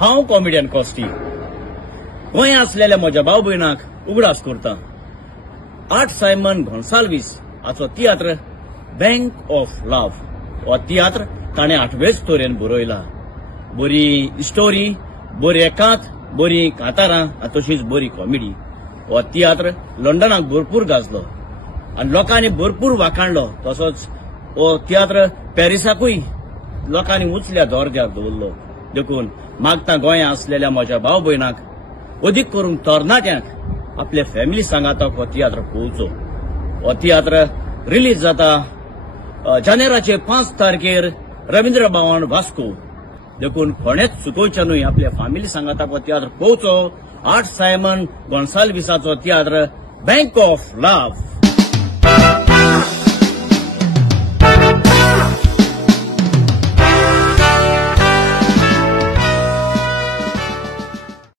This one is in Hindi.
हांव कॉमेडियन कॉस्टी गोंय आसलेल्या म्हज्या भाव भयणाक उगडास करता. आर्ट सायमन गोन्साल्वीस हाचो तियात्र बँक ऑफ लव्ह हो तियात्र ताणें 8वेच तोरेन बरयला. बरी स्टोरी, बरी एकांत, बरी कांतारां आनी तशीच बरी कॉमेडी. हो तियात्र लंडनाक भरपूर गाजलो आनी लोकांनी भरपूर वाखाणलो. तसोच हो तियात्र पॅरिसाकूय लोकांनी उचल्या दर्ज्यार दवरलो. देखून मागता गोंया आसलेल्या म्हज्या भाव भयणाक अदीक करून तरणाट्यांक आपले फॅमिली सांगाताक हो तियात्र पळोवचो. हो तियात्र रिलीज जाता जानेराचे 5 तारखेर रवींद्र भवन वास्को. देखून कोणेच चुकोवचे न्हय, आपल्या फॅमिली सांगाताक हो तियात्र पळोवचो. आर्ट सायमन गोन्साल्वीसाचो तियात्र बँक ऑफ लव्ह.